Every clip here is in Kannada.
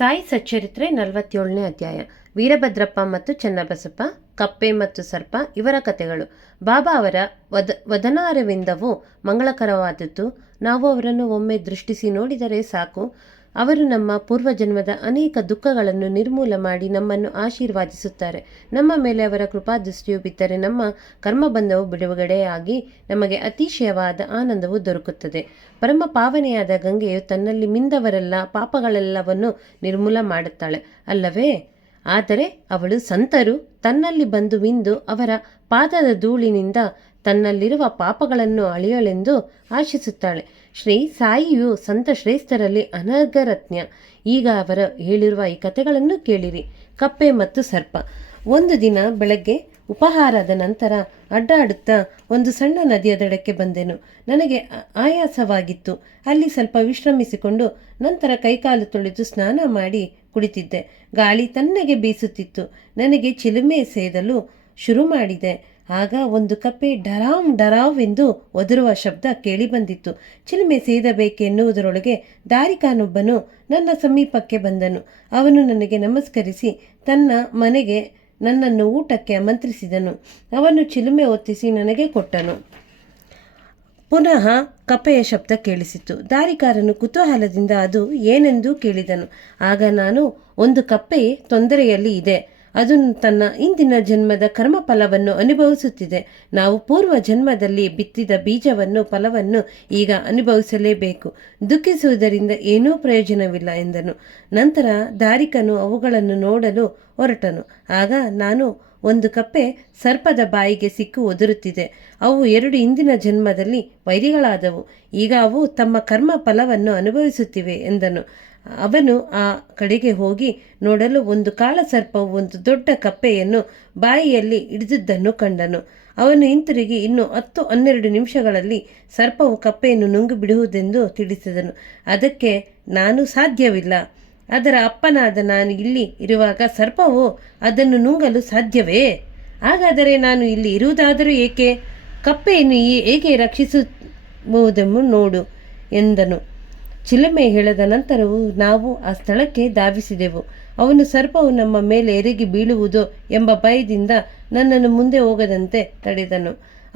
ಸಾಯಿ ಸಚ್ಚರಿತ್ರೆ 47ನೇ ಅಧ್ಯಾಯ. ವೀರಭದ್ರಪ್ಪ ಮತ್ತು ಚೆನ್ನಬಸಪ್ಪ, ಕಪ್ಪೆ ಮತ್ತು ಸರ್ಪ ಇವರ ಕಥೆಗಳು. ಬಾಬಾ ಅವರ ವದನಾರವಿಂದವು ಮಂಗಳಕರವಾದದ್ದು. ನಾವು ಅವರನ್ನು ಒಮ್ಮೆ ದೃಷ್ಟಿಸಿ ನೋಡಿದರೆ ಸಾಕು. ಅವರು ನಮ್ಮ ಪೂರ್ವಜನ್ಮದ ಅನೇಕ ದುಃಖಗಳನ್ನು ನಿರ್ಮೂಲ ಮಾಡಿ ನಮ್ಮನ್ನು ಆಶೀರ್ವಾದಿಸುತ್ತಾರೆ. ನಮ್ಮ ಮೇಲೆ ಅವರ ಕೃಪಾದೃಷ್ಟಿಯು ಬಿದ್ದರೆ ನಮ್ಮ ಕರ್ಮಬಂಧವು ಬಿಡುಗಡೆಯಾಗಿ ನಮಗೆ ಅತಿಶಯವಾದ ಆನಂದವು ದೊರಕುತ್ತದೆ. ಪರಮ ಪಾವನೆಯಾದ ಗಂಗೆಯು ತನ್ನಲ್ಲಿ ಮಿಂದವರೆಲ್ಲ ಪಾಪಗಳೆಲ್ಲವನ್ನು ನಿರ್ಮೂಲ ಮಾಡುತ್ತಾಳೆ ಅಲ್ಲವೇ? ಆದರೆ ಅವಳು ಸಂತರು ತನ್ನಲ್ಲಿ ಬಂದು ಮಿಂದು ಅವರ ಪಾದದ ಧೂಳಿನಿಂದ ತನ್ನಲ್ಲಿರುವ ಪಾಪಗಳನ್ನು ಅಳೆಯಲೆಂದು ಆಶಿಸುತ್ತಾಳೆ. ಶ್ರೀ ಸಾಯಿಯು ಸಂತ ಶ್ರೇಷ್ಠರಲ್ಲಿ ಅನರ್ಘರತ್ನ. ಈಗ ಅವರು ಹೇಳಿರುವ ಈ ಕಥೆಗಳನ್ನು ಕೇಳಿರಿ. ಕಪ್ಪೆ ಮತ್ತು ಸರ್ಪ. ಒಂದು ದಿನ ಬೆಳಗ್ಗೆ ಉಪಹಾರದ ನಂತರ ಅಡ್ಡಾಡುತ್ತಾ ಒಂದು ಸಣ್ಣ ನದಿಯ ದಡಕ್ಕೆ ಬಂದೆನು. ನನಗೆ ಆಯಾಸವಾಗಿತ್ತು. ಅಲ್ಲಿ ಸ್ವಲ್ಪ ವಿಶ್ರಮಿಸಿಕೊಂಡು ನಂತರ ಕೈಕಾಲು ತೊಳೆದು ಸ್ನಾನ ಮಾಡಿ ಕುಳಿತಿದ್ದೆ. ಗಾಳಿ ತಣ್ಣಗೆ ಬೀಸುತ್ತಿತ್ತು. ನನಗೆ ಚಿಲುಮೆ ಸೇದಲು ಶುರು ಮಾಡಿದೆ. ಆಗ ಒಂದು ಕಪ್ಪೆ ಡರಾವ್ ಡರಾವ್ ಎಂದು ಒದರುವ ಶಬ್ದ ಕೇಳಿಬಂದಿತ್ತು. ಚಿಲುಮೆ ಸೇದಬೇಕೆನ್ನುವುದರೊಳಗೆ ದಾರಿಕಾನೊಬ್ಬನು ನನ್ನ ಸಮೀಪಕ್ಕೆ ಬಂದನು. ಅವನು ನನಗೆ ನಮಸ್ಕರಿಸಿ ತನ್ನ ಮನೆಗೆ ನನ್ನನ್ನು ಊಟಕ್ಕೆ ಆಮಂತ್ರಿಸಿದನು. ಅವನು ಚಿಲುಮೆ ಒತ್ತಿಸಿ ನನಗೆ ಕೊಟ್ಟನು. ಪುನಃ ಕಪ್ಪೆಯ ಶಬ್ದ ಕೇಳಿಸಿತು. ದಾರಿಕಾರನು ಕುತೂಹಲದಿಂದ ಅದು ಏನೆಂದು ಕೇಳಿದನು. ಆಗ ನಾನು, ಒಂದು ಕಪ್ಪೆ ತೊಂದರೆಯಲ್ಲಿ ಇದೆ. ಅದು ತನ್ನ ಇಂದಿನ ಜನ್ಮದ ಕರ್ಮಫಲವನ್ನು ಅನುಭವಿಸುತ್ತಿದೆ. ನಾವು ಪೂರ್ವ ಜನ್ಮದಲ್ಲಿ ಬಿತ್ತಿದ ಬೀಜವನ್ನು ಫಲವನ್ನು ಈಗ ಅನುಭವಿಸಲೇಬೇಕು. ದುಃಖಿಸುವುದರಿಂದ ಏನೂ ಪ್ರಯೋಜನವಿಲ್ಲ ಎಂದನು. ನಂತರ ದಾರಿಕನು ಅವುಗಳನ್ನು ನೋಡಲು ಹೊರಟನು. ಆಗ ನಾನು, ಒಂದು ಕಪ್ಪೆ ಸರ್ಪದ ಬಾಯಿಗೆ ಸಿಕ್ಕು ಒದರುತ್ತಿದೆ. ಅವು ಎರಡು ಹಿಂದಿನ ಜನ್ಮದಲ್ಲಿ ವೈರಿಗಳಾದವು. ಈಗ ಅವು ತಮ್ಮ ಕರ್ಮ ಫಲವನ್ನು ಅನುಭವಿಸುತ್ತಿವೆ ಎಂದನು. ಅವನು ಆ ಕಡೆಗೆ ಹೋಗಿ ನೋಡಲು ಒಂದು ಕಾಳಸರ್ಪವು ಒಂದು ದೊಡ್ಡ ಕಪ್ಪೆಯನ್ನು ಬಾಯಿಯಲ್ಲಿ ಹಿಡಿದಿದ್ದನ್ನು ಕಂಡನು. ಅವನು ಹಿಂತಿರುಗಿ ಇನ್ನು 10-12 ನಿಮಿಷಗಳಲ್ಲಿ ಸರ್ಪವು ಕಪ್ಪೆಯನ್ನು ನುಂಗಿ ಬಿಡುವುದೆಂದು ತಿಳಿಸಿದನು. ಅದಕ್ಕೆ ನಾನು, ಸಾಧ್ಯವಿಲ್ಲ. ಅದರ ಅಪ್ಪನಾದ ನಾನು ಇಲ್ಲಿ ಇರುವಾಗ ಸರ್ಪವು ಅದನ್ನು ನುಂಗಲು ಸಾಧ್ಯವೇ? ಹಾಗಾದರೆ ನಾನು ಇಲ್ಲಿ ಇರುವುದಾದರೂ ಏಕೆ? ಕಪ್ಪೆಯನ್ನು ಹೇಗೆ ರಕ್ಷಿಸಬಹುದೆಂದು ನೋಡು ಎಂದನು. ಚಿಲುಮೆ ಹೇಳದ ನಂತರವೂ ನಾವು ಆ ಸ್ಥಳಕ್ಕೆ ಧಾವಿಸಿದೆವು. ಅವನು ಸರ್ಪವು ನಮ್ಮ ಮೇಲೆ ಎರಗಿ ಬೀಳುವುದೋ ಎಂಬ ಭಯದಿಂದ ನನ್ನನ್ನು ಮುಂದೆ ಹೋಗದಂತೆ ತಡೆದನು.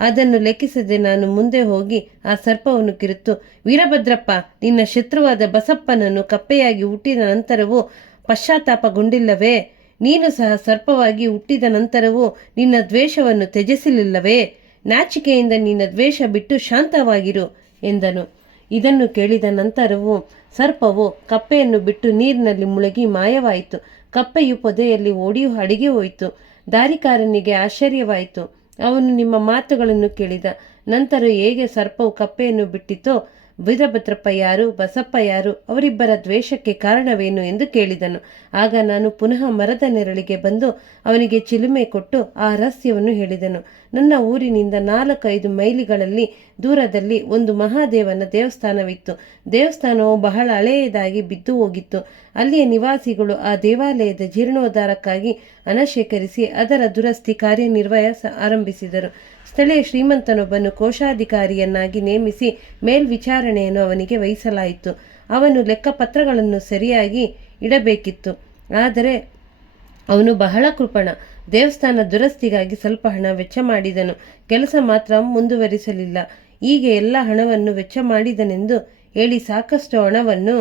ಅದನ್ನು ಲೆಕ್ಕಿಸದೆ ನಾನು ಮುಂದೆ ಹೋಗಿ ಆ ಸರ್ಪವನ್ನು ಕಿರುತು, ವೀರಭದ್ರಪ್ಪ, ನಿನ್ನ ಶತ್ರುವಾದ ಬಸಪ್ಪನನ್ನು ಕಪ್ಪೆಯಾಗಿ ಹುಟ್ಟಿದ ನಂತರವೂ ಪಶ್ಚಾತ್ತಾಪಗೊಂಡಿಲ್ಲವೇ? ನೀನು ಸಹ ಸರ್ಪವಾಗಿ ಹುಟ್ಟಿದ ನಂತರವೂ ನಿನ್ನ ದ್ವೇಷವನ್ನು ತ್ಯಜಿಸಲಿಲ್ಲವೇ? ನಾಚಿಕೆಯಿಂದ ನಿನ್ನ ದ್ವೇಷ ಬಿಟ್ಟು ಶಾಂತವಾಗಿರು ಎಂದನು. ಇದನ್ನು ಕೇಳಿದ ನಂತರವೂ ಸರ್ಪವು ಕಪ್ಪೆಯನ್ನು ಬಿಟ್ಟು ನೀರಿನಲ್ಲಿ ಮುಳುಗಿ ಮಾಯವಾಯಿತು. ಕಪ್ಪೆಯು ಪೊದೆಯಲ್ಲಿ ಓಡಿ ಅಡಿಗೆ ಹೋಯಿತು. ದಾರಿಕಾರನಿಗೆ ಆಶ್ಚರ್ಯವಾಯಿತು. ಅವನು ನಿಮ್ಮ ಮಾತುಗಳನ್ನು ಕೇಳಿದ ನಂತರ ಹೇಗೆ ಸರ್ಪವು ಕಪ್ಪೆಯನ್ನು ಬಿಟ್ಟಿತೋ, ವೀರಭದ್ರಪ್ಪ ಯಾರು, ಬಸಪ್ಪ ಯಾರು, ಅವರಿಬ್ಬರ ದ್ವೇಷಕ್ಕೆ ಕಾರಣವೇನು ಎಂದು ಕೇಳಿದನು. ಆಗ ನಾನು ಪುನಃ ಮರದ ನೆರಳಿಗೆ ಬಂದು ಅವನಿಗೆ ಚಿಲುಮೆ ಕೊಟ್ಟು ಆ ರಹಸ್ಯವನ್ನು ಹೇಳಿದನು. ನನ್ನ ಊರಿನಿಂದ 4-5 ಮೈಲಿಗಳಲ್ಲಿ ದೂರದಲ್ಲಿ ಒಂದು ಮಹಾದೇವನ ದೇವಸ್ಥಾನವಿತ್ತು. ದೇವಸ್ಥಾನವು ಬಹಳ ಹಳೆಯದಾಗಿ ಬಿದ್ದು ಹೋಗಿತ್ತು. ಅಲ್ಲಿಯ ನಿವಾಸಿಗಳು ಆ ದೇವಾಲಯದ ಜೀರ್ಣೋದ್ಧಾರಕ್ಕಾಗಿ ಹಣ ಶೇಖರಿಸಿ ಅದರ ದುರಸ್ತಿ ಕಾರ್ಯನಿರ್ವಹಿಸ ಆರಂಭಿಸಿದರು. ಸ್ಥಳೀಯ ಶ್ರೀಮಂತನೊಬ್ಬನು ಕೋಶಾಧಿಕಾರಿಯನ್ನಾಗಿ ನೇಮಿಸಿ ಮೇಲ್ವಿಚಾರಣೆಯನ್ನು ಅವನಿಗೆ ವಹಿಸಲಾಯಿತು. ಅವನು ಲೆಕ್ಕಪತ್ರಗಳನ್ನು ಸರಿಯಾಗಿ ಇಡಬೇಕಿತ್ತು. ಆದರೆ ಅವನು ಬಹಳ ಕೃಪಣ. ದೇವಸ್ಥಾನ ದುರಸ್ತಿಗಾಗಿ ಸ್ವಲ್ಪ ಹಣ ವೆಚ್ಚ ಮಾಡಿದನು. ಕೆಲಸ ಮಾತ್ರ ಮುಂದುವರಿಸಲಿಲ್ಲ. ಹೀಗೆ ಎಲ್ಲ ಹಣವನ್ನು ವೆಚ್ಚ ಮಾಡಿದನೆಂದು ಹೇಳಿ ಸಾಕಷ್ಟು ಹಣವನ್ನು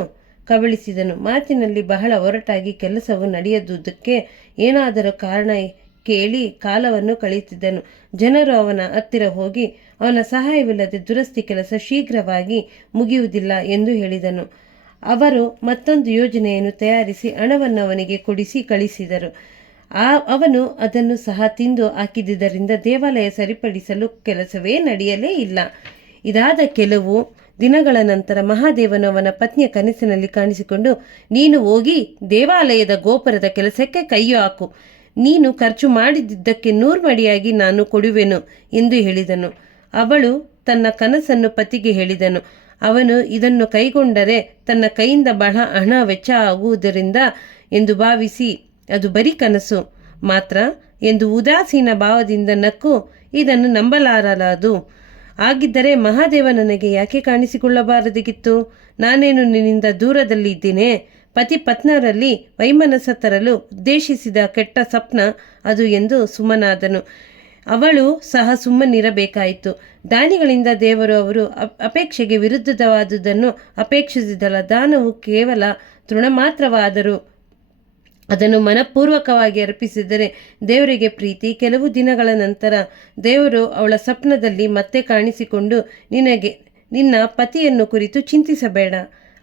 ಕಬಳಿಸಿದನು. ಮಾತಿನಲ್ಲಿ ಬಹಳ ಒರಟಾಗಿ ಕೆಲಸವು ನಡೆಯದುದಕ್ಕೆ ಏನಾದರೂ ಕಾರಣ ಕೇಳಿ ಕಾಲವನ್ನು ಕಳೆಯುತ್ತಿದ್ದನು. ಜನರು ಅವನ ಹತ್ತಿರ ಹೋಗಿ ಅವನ ಸಹಾಯವಿಲ್ಲದೆ ದುರಸ್ತಿ ಕೆಲಸ ಶೀಘ್ರವಾಗಿ ಮುಗಿಯುವುದಿಲ್ಲ ಎಂದು ಹೇಳಿದನು. ಅವರು ಮತ್ತೊಂದು ಯೋಜನೆಯನ್ನು ತಯಾರಿಸಿ ಹಣವನ್ನು ಅವನಿಗೆ ಕೊಡಿಸಿ ಕಳಿಸಿದರು. ಅವನು ಅದನ್ನು ಸಹ ತಿಂದು ಹಾಕಿದ್ದರಿಂದ ದೇವಾಲಯ ಸರಿಪಡಿಸಲು ಕೆಲಸವೇ ನಡೆಯಲೇ ಇಲ್ಲ. ಇದಾದ ಕೆಲವು ದಿನಗಳ ನಂತರ ಮಹಾದೇವನು ಅವನ ಪತ್ನಿಯ ಕನಸಿನಲ್ಲಿ ಕಾಣಿಸಿಕೊಂಡು, ನೀನು ಹೋಗಿ ದೇವಾಲಯದ ಗೋಪುರದ ಕೆಲಸಕ್ಕೆ ಕೈ ಹಾಕು. ನೀನು ಖರ್ಚು ಮಾಡಿದ್ದಕ್ಕೆ 100 ಮಡಿಯಾಗಿ ನಾನು ಕೊಡುವೆನು ಎಂದು ಹೇಳಿದನು. ಅವಳು ತನ್ನ ಕನಸನ್ನು ಪತಿಗೆ ಹೇಳಿದನು. ಅವನು ಇದನ್ನು ಕೈಗೊಂಡರೆ ತನ್ನ ಕೈಯಿಂದ ಬಹಳ ಹಣ ವೆಚ್ಚ ಆಗುವುದರಿಂದ ಎಂದು ಭಾವಿಸಿ ಅದು ಬರೀ ಕನಸು ಮಾತ್ರ ಎಂದು ಉದಾಸೀನ ಭಾವದಿಂದ ನಕ್ಕು, ಇದನ್ನು ನಂಬಲಾರದು. ಆಗಿದ್ದರೆ ಮಹಾದೇವ ನನಗೆ ಯಾಕೆ ಕಾಣಿಸಿಕೊಳ್ಳಬಾರದಿತ್ತು? ನಾನೇನು ನಿನ್ನಿಂದ ದೂರದಲ್ಲಿ ಇದ್ದೇನೆ? ಪತಿ ಪತ್ನರಲ್ಲಿ ವೈಮನಸ್ಸ ತರಲು ಉದ್ದೇಶಿಸಿದ ಕೆಟ್ಟ ಸ್ವಪ್ನ ಅದು ಎಂದು ಸುಮ್ಮನಾದನು. ಅವಳು ಸಹ ಸುಮ್ಮನಿರಬೇಕಾಯಿತು. ದಾನಿಗಳಿಂದ ದೇವರು ಅವರು ಅಪೇಕ್ಷೆಗೆ ವಿರುದ್ಧವಾದುದನ್ನು ಅಪೇಕ್ಷಿಸಿದಲ್ಲ. ದಾನವು ಕೇವಲ ತೃಣ ಮಾತ್ರವಾದರೂ ಅದನ್ನು ಮನಪೂರ್ವಕವಾಗಿ ಅರ್ಪಿಸಿದರೆ ದೇವರಿಗೆ ಪ್ರೀತಿ. ಕೆಲವು ದಿನಗಳ ನಂತರ ದೇವರು ಅವಳ ಸ್ವಪ್ನದಲ್ಲಿ ಮತ್ತೆ ಕಾಣಿಸಿಕೊಂಡು, ನಿನ್ನ ಪತಿಯನ್ನು ಕುರಿತು ಚಿಂತಿಸಬೇಡ,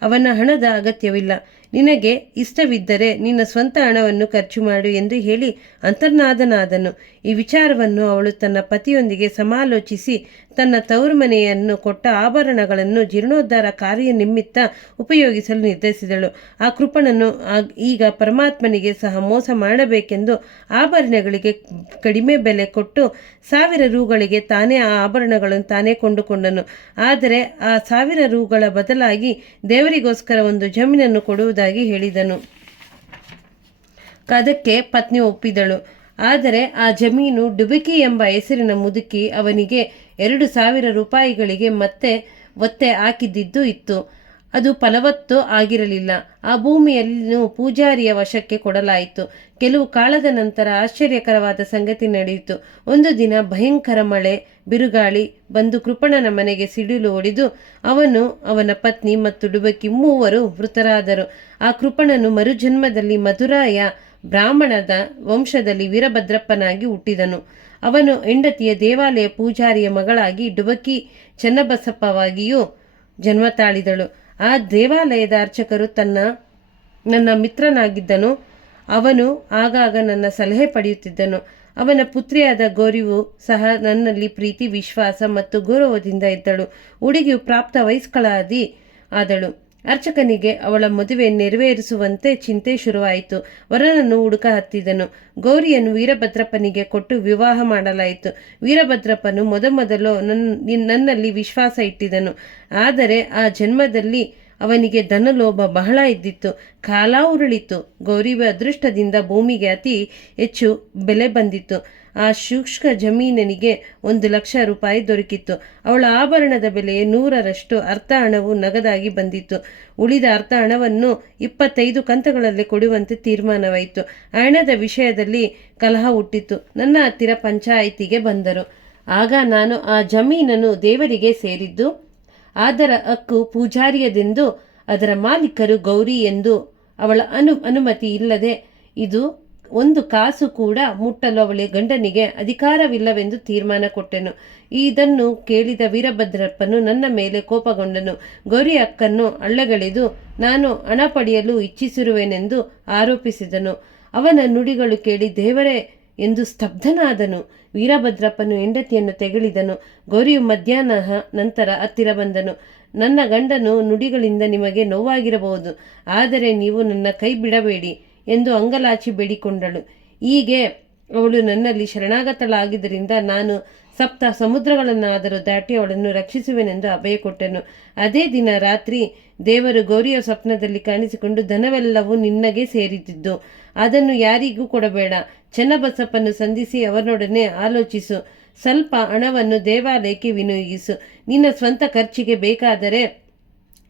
ಅವನ ಹಣದ ಅಗತ್ಯವಿಲ್ಲ, ನಿನಗೆ ಇಷ್ಟವಿದ್ದರೆ ನಿನ್ನ ಸ್ವಂತ ಹಣವನ್ನು ಖರ್ಚು ಮಾಡು ಎಂದು ಹೇಳಿ ಅಂತರ್ನಾದನಾದನು. ಈ ವಿಚಾರವನ್ನು ಅವಳು ತನ್ನ ಪತಿಯೊಂದಿಗೆ ಸಮಾಲೋಚಿಸಿ ತನ್ನ ತವರು ಮನೆಯನ್ನು ಕೊಟ್ಟ ಆಭರಣಗಳನ್ನು ಜೀರ್ಣೋದ್ಧಾರ ಕಾರ್ಯ ನಿಮಿತ್ತ ಉಪಯೋಗಿಸಲು ನಿರ್ಧರಿಸಿದಳು. ಆ ಕೃಪಣನು ಈಗ ಪರಮಾತ್ಮನಿಗೆ ಸಹ ಮೋಸ ಮಾಡಬೇಕೆಂದು ಆಭರಣಗಳಿಗೆ ಕಡಿಮೆ ಬೆಲೆ ಕೊಟ್ಟು 1000 ರೂಗಳಿಗೆ ತಾನೇ ಆ ಆಭರಣಗಳನ್ನು ತಾನೇ ಕೊಂಡುಕೊಂಡನು. ಆದರೆ ಆ 1000 ರೂಗಳ ಬದಲಾಗಿ ದೇವರಿಗೋಸ್ಕರ ಒಂದು ಜಮೀನನ್ನು ಕೊಡುವುದಾಗಿ ಹೇಳಿದನು. ಅದಕ್ಕೆ ಪತ್ನಿ ಒಪ್ಪಿದಳು. ಆದರೆ ಆ ಜಮೀನು ಡುಬಕಿ ಎಂಬ ಹೆಸರಿನ ಮುದುಕಿ ಅವನಿಗೆ 2,000 ರೂಪಾಯಿಗಳಿಗೆ ಮತ್ತೆ ಒತ್ತೆ ಹಾಕಿದ್ದಿದ್ದು ಇತ್ತು. ಅದು ಫಲವತ್ತೂ ಆಗಿರಲಿಲ್ಲ. ಆ ಭೂಮಿಯನ್ನು ಪೂಜಾರಿಯ ವಶಕ್ಕೆ ಕೊಡಲಾಯಿತು. ಕೆಲವು ಕಾಲದ ನಂತರ ಆಶ್ಚರ್ಯಕರವಾದ ಸಂಗತಿ ನಡೆಯಿತು. ಒಂದು ದಿನ ಭಯಂಕರ ಮಳೆ ಬಿರುಗಾಳಿ ಬಂದು ಕೃಪಣನ ಮನೆಗೆ ಸಿಡಿಲು ಹೊಡೆದು ಅವನು, ಅವನ ಪತ್ನಿ ಮತ್ತು ಡುಬಕಿ 3 ಮೃತರಾದರು. ಆ ಕೃಪಣನು ಮರುಜನ್ಮದಲ್ಲಿ ಮಧುರಾಯ ಬ್ರಾಹ್ಮಣದ ವಂಶದಲ್ಲಿ ವೀರಭದ್ರಪ್ಪನಾಗಿ ಹುಟ್ಟಿದನು. ಅವನು ಹೆಂಡತಿಯ ದೇವಾಲಯ ಪೂಜಾರಿಯ ಮಗಳಾಗಿ ಡುಬಕಿ ಚನ್ನಬಸಪ್ಪವಾಗಿಯೂ ಜನ್ಮ ತಾಳಿದಳು. ಆ ದೇವಾಲಯದ ಅರ್ಚಕರು ನನ್ನ ಮಿತ್ರನಾಗಿದ್ದನು. ಅವನು ಆಗಾಗ ನನ್ನ ಸಲಹೆ ಪಡೆಯುತ್ತಿದ್ದನು. ಅವನ ಪುತ್ರಿಯಾದ ಗೌರಿಯು ಸಹ ನನ್ನಲ್ಲಿ ಪ್ರೀತಿ, ವಿಶ್ವಾಸ ಮತ್ತು ಗೌರವದಿಂದ ಇದ್ದಳು. ಹುಡುಗಿಯು ಪ್ರಾಪ್ತ ವಯಸ್ಕಳಾದಿ ಆದಳು. ಅರ್ಚಕನಿಗೆ ಅವಳ ಮದುವೆ ನೆರವೇರಿಸುವಂತೆ ಚಿಂತೆ ಶುರುವಾಯಿತು. ವರನನ್ನು ಹುಡುಕ ಹತ್ತಿದನು. ಗೌರಿಯನ್ನು ವೀರಭದ್ರಪ್ಪನಿಗೆ ಕೊಟ್ಟು ವಿವಾಹ ಮಾಡಲಾಯಿತು. ವೀರಭದ್ರಪ್ಪನು ಮೊದಮೊದಲು ನನ್ನಲ್ಲಿ ವಿಶ್ವಾಸ ಇಟ್ಟಿದನು. ಆದರೆ ಆ ಜನ್ಮದಲ್ಲಿ ಅವನಿಗೆ ಧನಲೋಭ ಬಹಳ ಇದ್ದಿತ್ತು. ಕಾಲ ಉರುಳಿತು. ಗೌರಿಯ ಅದೃಷ್ಟದಿಂದ ಭೂಮಿಗೆ ಅತಿ ಹೆಚ್ಚು ಬೆಲೆ ಬಂದಿತ್ತು. ಆ ಶುಷ್ಕ ಜಮೀನಿಗೆ 1,00,000 ರೂಪಾಯಿ ದೊರಕಿತ್ತು. ಅವಳ ಆಭರಣದ ಬೆಲೆಯ 100ರಷ್ಟು ಅರ್ಧ ಹಣವು ನಗದಾಗಿ ಬಂದಿತ್ತು. ಉಳಿದ ಅರ್ಧ ಹಣವನ್ನು 25 ಕಂತುಗಳಲ್ಲಿ ಕೊಡುವಂತೆ ತೀರ್ಮಾನವಾಯಿತು. ಹಣದ ವಿಷಯದಲ್ಲಿ ಕಲಹ ಹುಟ್ಟಿತು. ನನ್ನ ಹತ್ತಿರ ಪಂಚಾಯಿತಿಗೆ ಬಂದರು. ಆಗ ನಾನು ಆ ಜಮೀನನ್ನು ದೇವರಿಗೆ ಸೇರಿದ್ದು, ಅದರ ಹಕ್ಕು ಪೂಜಾರಿಯದೆಂದು, ಅದರ ಮಾಲೀಕರು ಗೌರಿ ಎಂದು, ಅವಳ ಅನುಮತಿ ಇಲ್ಲದೆ ಇದು 1 ಕಾಸು ಕೂಡ ಮುಟ್ಟಲು ಅವಳ ಗಂಡನಿಗೆ ಅಧಿಕಾರವಿಲ್ಲವೆಂದು ತೀರ್ಮಾನ ಕೊಟ್ಟೆನು. ಇದನ್ನು ಕೇಳಿದ ವೀರಭದ್ರಪ್ಪನು ನನ್ನ ಮೇಲೆ ಕೋಪಗೊಂಡನು. ಗೌರಿ ಹಕ್ಕನ್ನು ಅಲ್ಲಗಳೆದು ನಾನು ಹಣ ಪಡೆಯಲು ಇಚ್ಛಿಸಿರುವೆನೆಂದು ಆರೋಪಿಸಿದನು. ಅವನ ನುಡಿಗಳು ಕೇಳಿ ದೇವರೇ ಎಂದು ಸ್ತಬ್ಧನಾದನು. ವೀರಭದ್ರಪ್ಪನು ಹೆಂಡತಿಯನ್ನು ತೆಗಳಿದನು. ಗೌರಿಯು ಮಧ್ಯಾಹ್ನ ನಂತರ ಹತ್ತಿರ ಬಂದನು. ನನ್ನ ಗಂಡನು ನುಡಿಗಳಿಂದ ನಿಮಗೆ ನೋವಾಗಿರಬಹುದು, ಆದರೆ ನೀವು ನನ್ನ ಕೈ ಬಿಡಬೇಡಿ ಎಂದು ಅಂಗಲಾಚಿ ಬೇಡಿಕೊಂಡಳು. ಹೀಗೆ ಅವಳು ನನ್ನಲ್ಲಿ ಶರಣಾಗತಳಾಗಿದ್ದರಿಂದ ನಾನು 7 ಸಮುದ್ರಗಳನ್ನಾದರೂ ದಾಟಿ ಅವಳನ್ನು ರಕ್ಷಿಸುವೆನೆಂದು ಅಭಯ ಕೊಟ್ಟೆನು. ಅದೇ ದಿನ ರಾತ್ರಿ ದೇವರು ಗೌರಿಯ ಸ್ವಪ್ನದಲ್ಲಿ ಕಾಣಿಸಿಕೊಂಡು, ಧನವೆಲ್ಲವೂ ನಿನ್ನಗೆ ಸೇರಿದ್ದು, ಅದನ್ನು ಯಾರಿಗೂ ಕೊಡಬೇಡ. ಚನ್ನಬಸಪ್ಪನ್ನು ಸಂಧಿಸಿ ಅವನೊಡನೆ ಆಲೋಚಿಸು. ಸ್ವಲ್ಪ ಹಣವನ್ನು ದೇವಾಲಯಕ್ಕೆ ವಿನಿಯೋಗಿಸು. ನಿನ್ನ ಸ್ವಂತ ಖರ್ಚಿಗೆ ಬೇಕಾದರೆ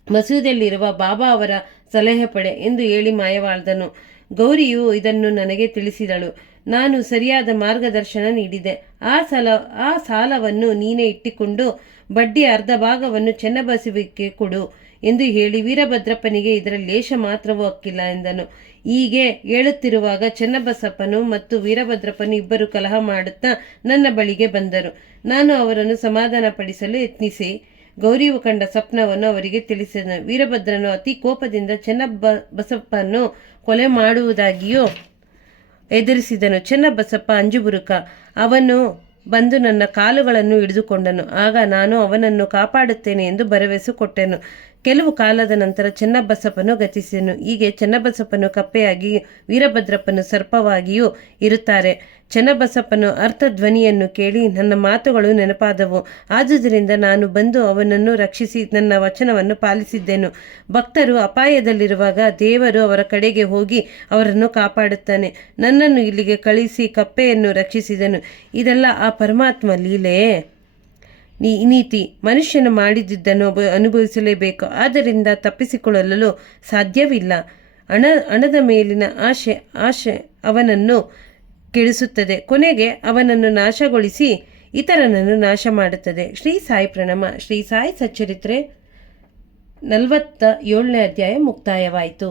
ಮಸೂದೆಯಲ್ಲಿರುವ ಬಾಬಾ ಅವರ ಸಲಹೆ ಪಡೆ ಎಂದು ಹೇಳಿ ಮಾಯವಾದನು. ಗೌರಿಯು ಇದನ್ನು ನನಗೆ ತಿಳಿಸಿದಳು. ನಾನು ಸರಿಯಾದ ಮಾರ್ಗದರ್ಶನ ನೀಡಿದೆ. ಆ ಸಾಲವನ್ನು ನೀನೇ ಇಟ್ಟುಕೊಂಡು ಬಡ್ಡಿ ಅರ್ಧ ಭಾಗವನ್ನು ಚನ್ನಬಸವಿಗೆ ಕೊಡು ಎಂದು ಹೇಳಿ ವೀರಭದ್ರಪ್ಪನಿಗೆ ಇದರ ಲೇಷ ಮಾತ್ರವೂ ಹಕ್ಕಿಲ್ಲ ಎಂದನು. ಹೀಗೆ ಹೇಳುತ್ತಿರುವಾಗ ಚನ್ನಬಸಪ್ಪನು ಮತ್ತು ವೀರಭದ್ರಪ್ಪನು ಇಬ್ಬರು ಕಲಹ ಮಾಡುತ್ತಾ ನನ್ನ ಬಳಿಗೆ ಬಂದರು. ನಾನು ಅವರನ್ನು ಸಮಾಧಾನಪಡಿಸಲು ಯತ್ನಿಸಿ ಗೌರಿಯು ಕಂಡ ಸ್ವಪ್ನವನ್ನು ಅವರಿಗೆ ತಿಳಿಸಿದನು. ವೀರಭದ್ರನು ಅತಿ ಕೋಪದಿಂದ ಚನ್ನಬಸಪ್ಪನ್ನು ಕೊಲೆ ಮಾಡುವುದಾಗಿಯೂ ಎದುರಿಸಿದನು. ಚನ್ನಬಸಪ್ಪ ಅಂಜುಬುರುಕ. ಅವನು ಬಂದು ನನ್ನ ಕಾಲುಗಳನ್ನು ಹಿಡಿದುಕೊಂಡನು. ಆಗ ನಾನು ಅವನನ್ನು ಕಾಪಾಡುತ್ತೇನೆ ಎಂದು ಭರವಸೆ ಕೊಟ್ಟೆನು. ಕೆಲವು ಕಾಲದ ನಂತರ ಚನ್ನಬಸಪ್ಪನು ಗತಿಸಿದನು. ಹೀಗೆ ಚನ್ನಬಸಪ್ಪನು ಕಪ್ಪೆಯಾಗಿ, ವೀರಭದ್ರಪ್ಪನು ಸರ್ಪವಾಗಿಯೂ ಇರುತ್ತಾರೆ. ಚನ್ನಬಸಪ್ಪನು ಅರ್ಥಧ್ವನಿಯನ್ನು ಕೇಳಿ ನನ್ನ ಮಾತುಗಳು ನೆನಪಾದವು. ಆದುದರಿಂದ ನಾನು ಬಂದು ಅವನನ್ನು ರಕ್ಷಿಸಿ ನನ್ನ ವಚನವನ್ನು ಪಾಲಿಸಿದ್ದೆನು. ಭಕ್ತರು ಅಪಾಯದಲ್ಲಿರುವಾಗ ದೇವರು ಅವರ ಕಡೆಗೆ ಹೋಗಿ ಅವರನ್ನು ಕಾಪಾಡುತ್ತಾನೆ. ನನ್ನನ್ನು ಇಲ್ಲಿಗೆ ಕಳುಹಿಸಿ ಕಪ್ಪೆಯನ್ನು ರಕ್ಷಿಸಿದನು. ಇದೆಲ್ಲ ಆ ಪರಮಾತ್ಮ ಲೀಲೆ. ನೀತಿ. ಮನುಷ್ಯನು ಮಾಡಿದ್ದನ್ನು ಅನುಭವಿಸಲೇಬೇಕು. ಆದ್ದರಿಂದ ತಪ್ಪಿಸಿಕೊಳ್ಳಲು ಸಾಧ್ಯವಿಲ್ಲ. ಹಣದ ಮೇಲಿನ ಆಶೆ ಅವನನ್ನು ಕೆಡಿಸುತ್ತದೆ. ಕೊನೆಗೆ ಅವನನ್ನು ನಾಶಗೊಳಿಸಿ ಇತರನನ್ನು ನಾಶ ಮಾಡುತ್ತದೆ. ಶ್ರೀ ಸಾಯಿ ಪ್ರಣಾಮ. ಶ್ರೀ ಸಾಯಿ ಸಚ್ಚರಿತ್ರೆ 47ನೇ ಅಧ್ಯಾಯ ಮುಕ್ತಾಯವಾಯಿತು.